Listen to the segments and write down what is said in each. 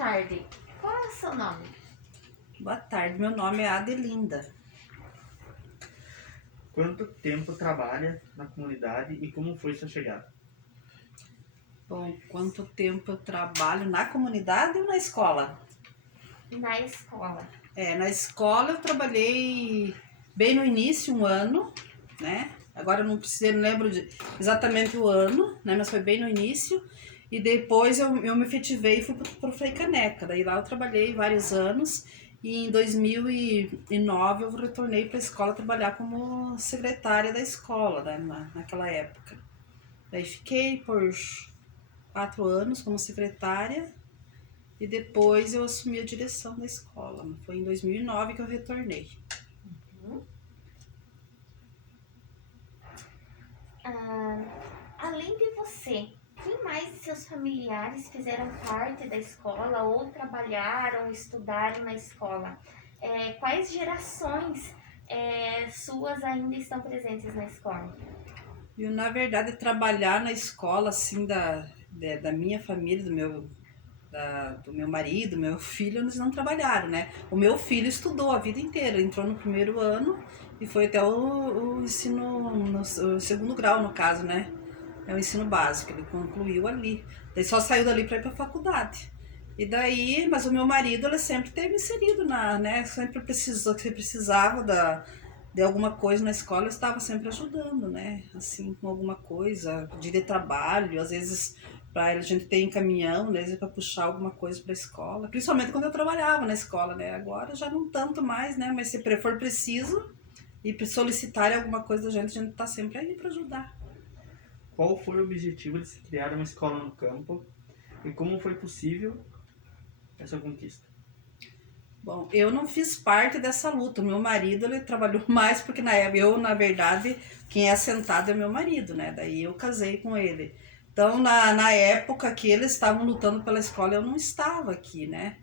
tarde. Qual é o seu nome? Boa tarde, meu nome é Adelinda. Quanto tempo trabalha na comunidade e como foi sua chegada? Bom, quanto tempo eu trabalho na comunidade ou na escola? Na escola. Na escola eu trabalhei bem no início, 1 ano, né? Agora eu não lembro exatamente o ano, né? Mas foi bem no início. E depois eu me efetivei e fui pro Frei Caneca. Daí lá eu trabalhei vários anos. E em 2009 eu retornei para a escola trabalhar como secretária da escola, né? Naquela época. Daí fiquei por 4 anos como secretária. E depois eu assumi a direção da escola. Foi em 2009 que eu retornei. Além de você, quem mais de seus familiares fizeram parte da escola ou trabalharam, estudaram na escola? Quais gerações suas ainda estão presentes na escola? Eu, na verdade, trabalhar na escola, assim, da minha família, do meu marido, meu filho, eles não trabalharam, né? O meu filho estudou a vida inteira, entrou no 1º ano e foi até o ensino, o 2º grau, no caso, né? É o ensino básico, ele concluiu ali. Daí só saiu dali para ir para a faculdade. E daí, mas o meu marido, ele sempre teve inserido né? Sempre precisava de alguma coisa na escola, eu estava sempre ajudando, né? Assim, com alguma coisa, de trabalho, às vezes para a gente ter em caminhão, né? Para puxar alguma coisa para a escola. Principalmente quando eu trabalhava na escola, né? Agora já não tanto mais, né? Mas se for preciso e solicitar alguma coisa da gente, a gente está sempre aí para ajudar. Qual foi o objetivo de se criar uma escola no campo e como foi possível essa conquista? Bom, eu não fiz parte dessa luta. O meu marido, ele trabalhou mais porque na época, na verdade, quem é assentado é meu marido, né? Daí eu casei com ele. Então, na época que eles estavam lutando pela escola, eu não estava aqui, né?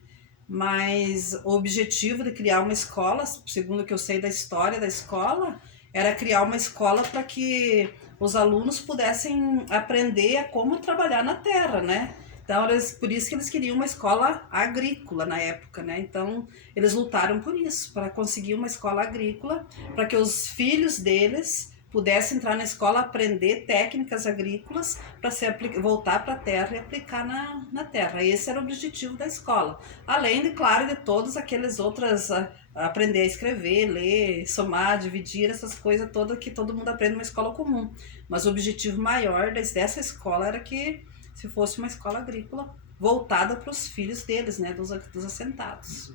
Mas o objetivo de criar uma escola, segundo o que eu sei da história da escola, era criar uma escola para que os alunos pudessem aprender a como trabalhar na terra, né? Então, por isso que eles queriam uma escola agrícola na época, né? Então, eles lutaram por isso, para conseguir uma escola agrícola, para que os filhos deles pudessem entrar na escola, aprender técnicas agrícolas para voltar para a terra e aplicar na terra. Esse era o objetivo da escola. Além, de claro, de todos aqueles outras, aprender a escrever, ler, somar, dividir, essas coisas todas que todo mundo aprende numa escola comum. Mas o objetivo maior dessa escola era que se fosse uma escola agrícola voltada para os filhos deles, né, dos assentados.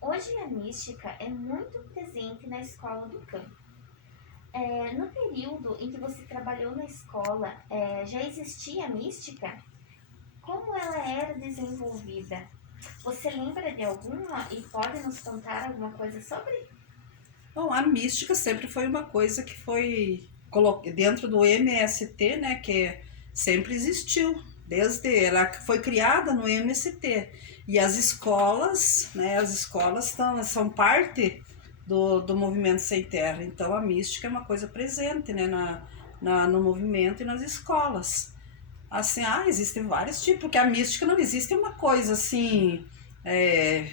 Hoje a mística é muito presente na escola do campo. No período em que você trabalhou na escola, já existia a mística? Como ela era desenvolvida? Você lembra de alguma e pode nos contar alguma coisa sobre? Bom, a mística sempre foi uma coisa que foi dentro do MST, né, que sempre existiu, desde ela foi criada no MST. E as escolas, né, são parte do movimento Sem Terra. Então a mística é uma coisa presente, né, no movimento e nas escolas. Assim, existem vários tipos, porque a mística não existe uma coisa assim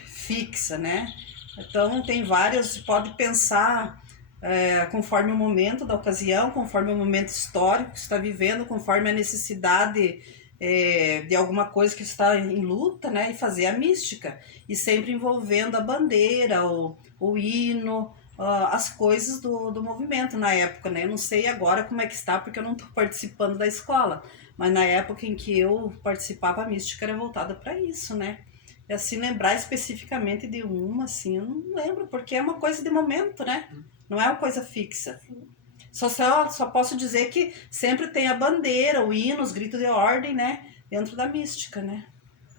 fixa, né? Então tem várias, pode pensar conforme o momento da ocasião, conforme o momento histórico que está vivendo, conforme a necessidade de alguma coisa que está em luta, né? E fazer a mística. E sempre envolvendo a bandeira, o hino, as coisas do movimento na época, né? Eu não sei agora como é que está, porque eu não estou participando da escola. Mas na época em que eu participava, a mística era voltada para isso, né? E assim, lembrar especificamente de uma, assim, eu não lembro, porque é uma coisa de momento, né? Não é uma coisa fixa. Só posso dizer que sempre tem a bandeira, o hino, os gritos de ordem, né? Dentro da mística, né?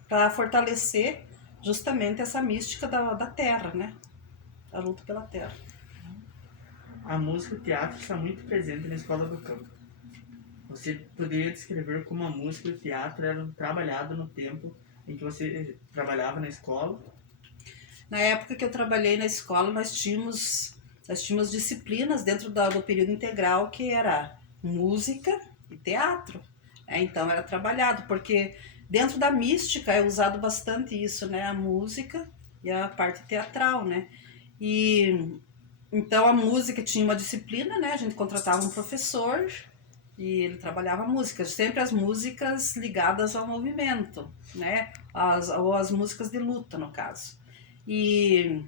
Para fortalecer justamente essa mística da terra, né? A luta pela terra. A música e o teatro está muito presente na escola do campo. Você poderia descrever como a música e o teatro eram trabalhados no tempo em que você trabalhava na escola? Na época que eu trabalhei na escola, nós tínhamos disciplinas dentro do período integral que era música e teatro. Então era trabalhado, porque dentro da mística é usado bastante isso, né? A música e a parte teatral, né? E então a música tinha uma disciplina, né? A gente contratava um professor e ele trabalhava a música, sempre as músicas ligadas ao movimento, né? Ou as músicas de luta, no caso. E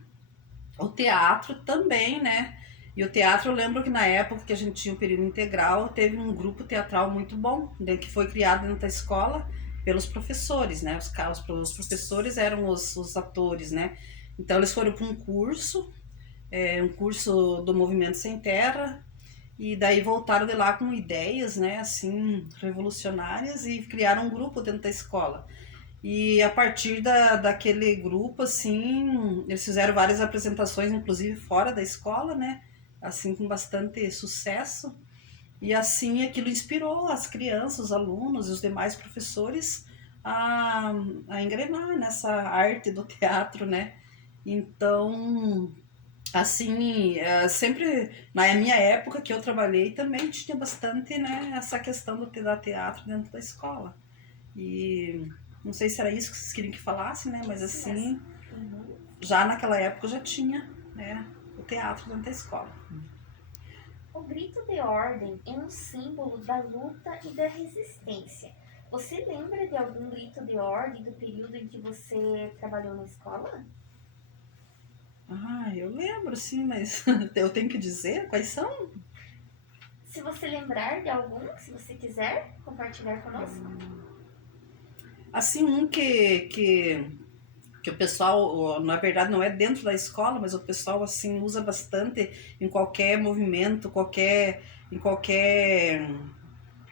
o teatro também, né? E o teatro, eu lembro que na época que a gente tinha o período integral, teve um grupo teatral muito bom, né, que foi criado dentro da escola pelos professores, né? Os professores eram os atores, né? Então eles foram para um curso do Movimento Sem Terra, e daí voltaram de lá com ideias, né, assim, revolucionárias e criaram um grupo dentro da escola. E a partir daquele grupo, assim, eles fizeram várias apresentações, inclusive fora da escola, né? Assim, com bastante sucesso. E assim aquilo inspirou as crianças, os alunos e os demais professores a, a engrenar nessa arte do teatro, né? Então, assim, sempre na minha época que eu trabalhei também tinha bastante, né, essa questão do da teatro dentro da escola. E não sei se era isso que vocês queriam que falasse, né? Mas Isso assim, mesmo. Uhum. já naquela época já tinha, né, o teatro dentro da escola. O grito de ordem é um símbolo da luta e da resistência. Você lembra de algum grito de ordem do período em que você trabalhou na escola? Ah, eu lembro, sim, mas eu tenho que dizer quais são? Se você lembrar de algum, se você quiser compartilhar conosco. Assim, que o pessoal, na verdade, não é dentro da escola, mas o pessoal, assim, usa bastante em qualquer movimento, em qualquer,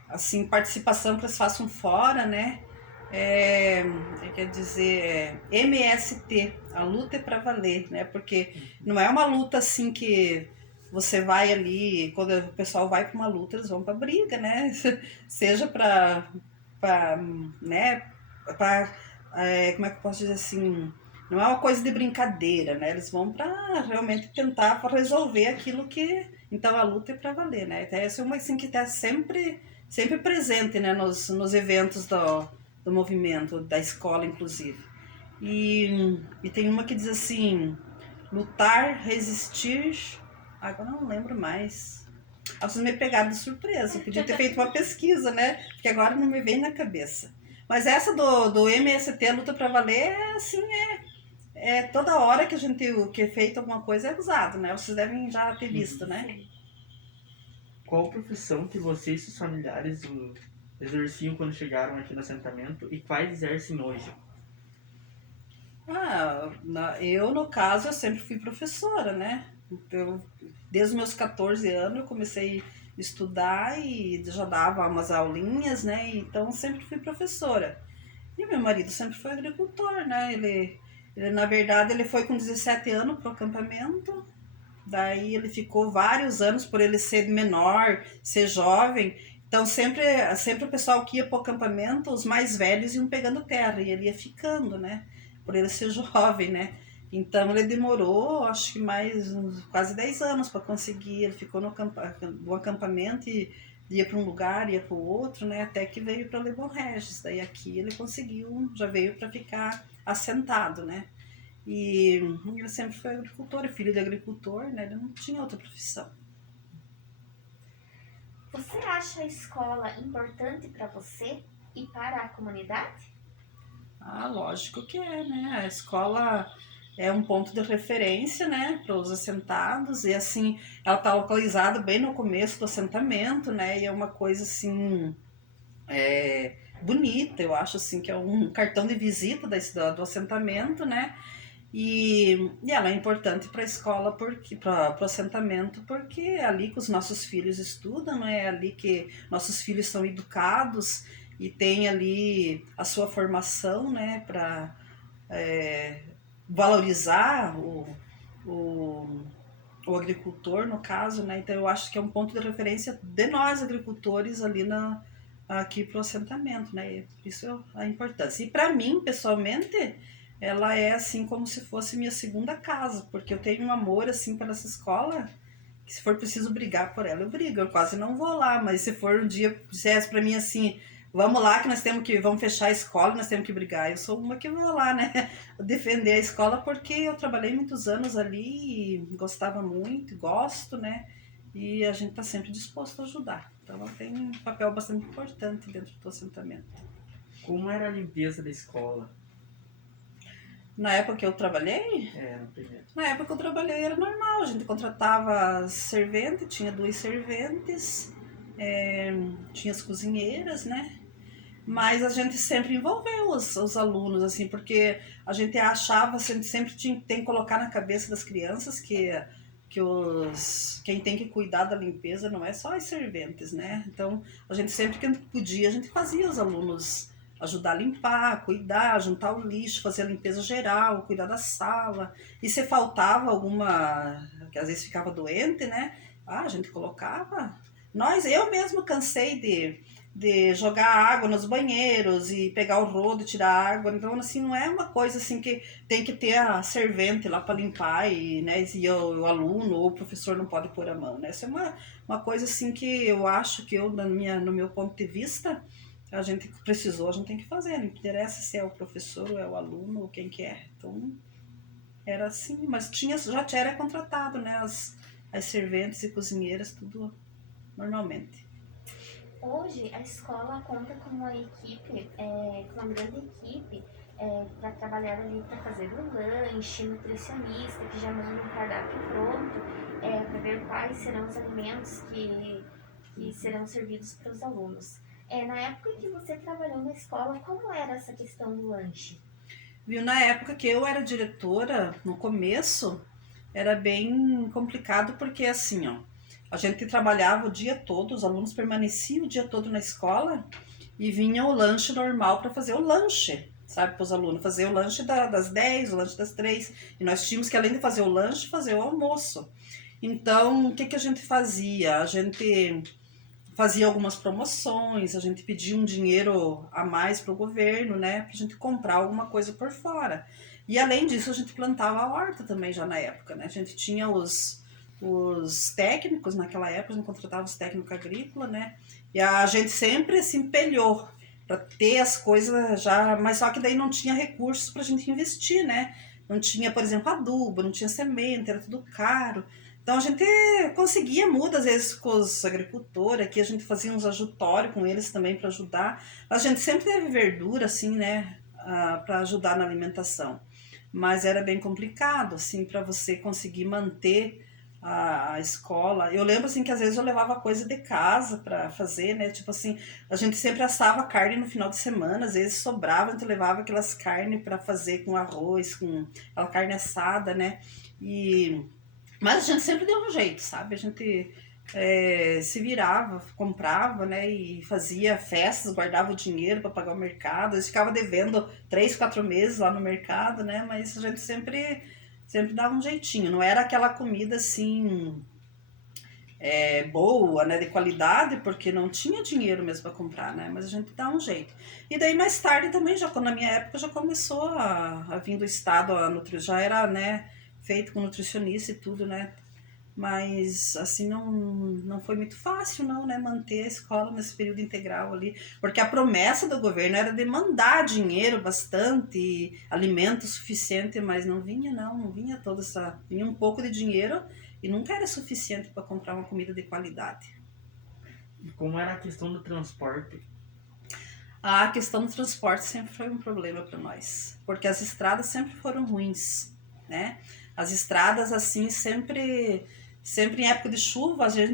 assim, participação que eles façam fora, né? É, quer dizer, MST, a luta é para valer, né? Porque não é uma luta assim que você vai ali, quando o pessoal vai para uma luta, eles vão para briga, né? Seja para, né? Para, como é que eu posso dizer assim? Não é uma coisa de brincadeira, né? Eles vão para realmente tentar resolver aquilo que. Então a luta é para valer, né? Então, essa é uma assim que está sempre presente, né? Nos eventos do movimento, da escola, inclusive. E tem uma que diz assim: lutar, resistir. Agora eu não lembro mais. Ah, vocês me pegaram de surpresa. Eu podia ter feito uma pesquisa, né? Porque agora não me vem na cabeça. Mas essa do MST, a luta para valer, é assim, toda hora que a gente que é feito alguma coisa é usado, né? Vocês devem já ter visto, né? Sim. Qual profissão que você e seus familiares exerciam quando chegaram aqui no assentamento e quais exercem hoje? Eu, no caso, eu sempre fui professora, né? Desde os meus 14 anos eu comecei a estudar e já dava umas aulinhas, né? Então sempre fui professora. E meu marido sempre foi agricultor, né? Na verdade, ele foi com 17 anos pro acampamento. Daí ele ficou vários anos por ele ser menor, ser jovem. Então sempre o pessoal que ia pro acampamento, os mais velhos iam pegando terra e ele ia ficando, né? Por ele ser jovem, né? Então ele demorou, acho que mais quase 10 anos para conseguir. Ele ficou no acampamento e ia para um lugar, ia para o outro, né? Até que veio para Lebon Regis. Daí aqui ele conseguiu, já veio para ficar assentado, né? E ele sempre foi agricultor, filho de agricultor, né? Ele não tinha outra profissão. Você acha a escola importante para você e para a comunidade? Ah, lógico que é, né? A escola é um ponto de referência, né, para os assentados, e assim, ela está localizada bem no começo do assentamento, né? E é uma coisa assim, bonita, eu acho assim, que é um cartão de visita do assentamento, né? E ela é importante para a escola, para o assentamento, porque é ali que os nossos filhos estudam, né? É ali que nossos filhos são educados e tem ali a sua formação, né? Para valorizar o, o agricultor, no caso, né? Então eu acho que é um ponto de referência de nós agricultores ali aqui para o assentamento, né? Isso é a importância. E para mim, pessoalmente, ela é assim como se fosse minha segunda casa, porque eu tenho um amor assim pela essa escola, que se for preciso brigar por ela, eu brigo. Eu quase não vou lá, mas se for um dia dissesse para mim assim, vamos lá que vamos fechar a escola, nós temos que brigar. Eu sou uma que vou lá, né, defender a escola porque eu trabalhei muitos anos ali e gostava muito, gosto, né, e a gente está sempre disposto a ajudar. Então ela tem um papel bastante importante dentro do assentamento. Como era a limpeza da escola? Na época que eu trabalhei, No primeiro. na época que eu trabalhei era normal, a gente contratava servente, tinha 2 serventes, tinha as cozinheiras, né? Mas a gente sempre envolveu os alunos, assim, porque a gente achava, sempre tem que colocar na cabeça das crianças quem tem que cuidar da limpeza não é só os serventes, né? Então, a gente sempre que podia, a gente fazia os alunos ajudar a limpar, cuidar, juntar o lixo, fazer a limpeza geral, cuidar da sala. E se faltava alguma, que às vezes ficava doente, né? A gente colocava. Eu mesmo cansei de jogar água nos banheiros e pegar o rodo e tirar água. Então, assim, não é uma coisa assim que tem que ter a servente lá para limpar e, né, e o aluno ou o professor não pode pôr a mão, né? Isso é uma coisa assim que eu acho que no meu ponto de vista, a gente tem que fazer. Não interessa se é o professor ou é o aluno ou quem que é. Então, era assim, mas já era contratado, né? As serventes e cozinheiras, tudo normalmente. Hoje, a escola conta com uma equipe, com uma grande equipe, para trabalhar ali, para fazer o lanche, nutricionista, que já manda um cardápio pronto, para ver quais serão os alimentos que serão servidos para os alunos. Na época em que você trabalhou na escola, como era essa questão do lanche? Viu, na época que eu era diretora, no começo, era bem complicado porque assim, ó, a gente trabalhava o dia todo, os alunos permaneciam o dia todo na escola e vinha o lanche normal para fazer o lanche, sabe, para os alunos, fazer o lanche das 10, o lanche das 3, e nós tínhamos que além de fazer o lanche, fazer o almoço. Então, o que que a gente fazia? A gente fazia algumas promoções, a gente pedia um dinheiro a mais para o governo, né, para a gente comprar alguma coisa por fora. E além disso, a gente plantava a horta também já na época, né? A gente tinha os técnicos naquela época, a gente contratava os técnicos agrícolas, né? E a gente sempre se empenhou para ter as coisas já, mas só que daí não tinha recursos para a gente investir, né? Não tinha, por exemplo, adubo, não tinha semente, era tudo caro. Então a gente conseguia muda às vezes com os agricultores, aqui a gente fazia uns ajutórios com eles também para ajudar. A gente sempre teve verdura assim, né, para ajudar na alimentação. Mas era bem complicado assim para você conseguir manter a escola. Eu lembro assim que às vezes eu levava coisa de casa para fazer, né? Tipo assim, a gente sempre assava carne no final de semana, às vezes sobrava, a gente levava aquelas carnes para fazer com arroz, com aquela carne assada, né? E mas a gente sempre deu um jeito, sabe? A gente se virava, comprava, né? E fazia festas, guardava o dinheiro para pagar o mercado. A gente ficava devendo 3, 4 meses lá no mercado, né? Mas a gente sempre dava um jeitinho. Não era aquela comida assim boa, né? De qualidade, porque não tinha dinheiro mesmo para comprar, né? Mas a gente dá um jeito. E daí mais tarde também, já na minha época, já começou a vir do estado a já era, né? Feito com nutricionista e tudo, né? Mas assim não foi muito fácil não, né, manter a escola nesse período integral ali, porque a promessa do governo era de mandar dinheiro bastante, alimento suficiente, mas não vinha toda essa, vinha um pouco de dinheiro e nunca era suficiente para comprar uma comida de qualidade. E como era a questão do transporte? A questão do transporte sempre foi um problema para nós, porque as estradas sempre foram ruins, né? As estradas assim sempre em época de chuva a gente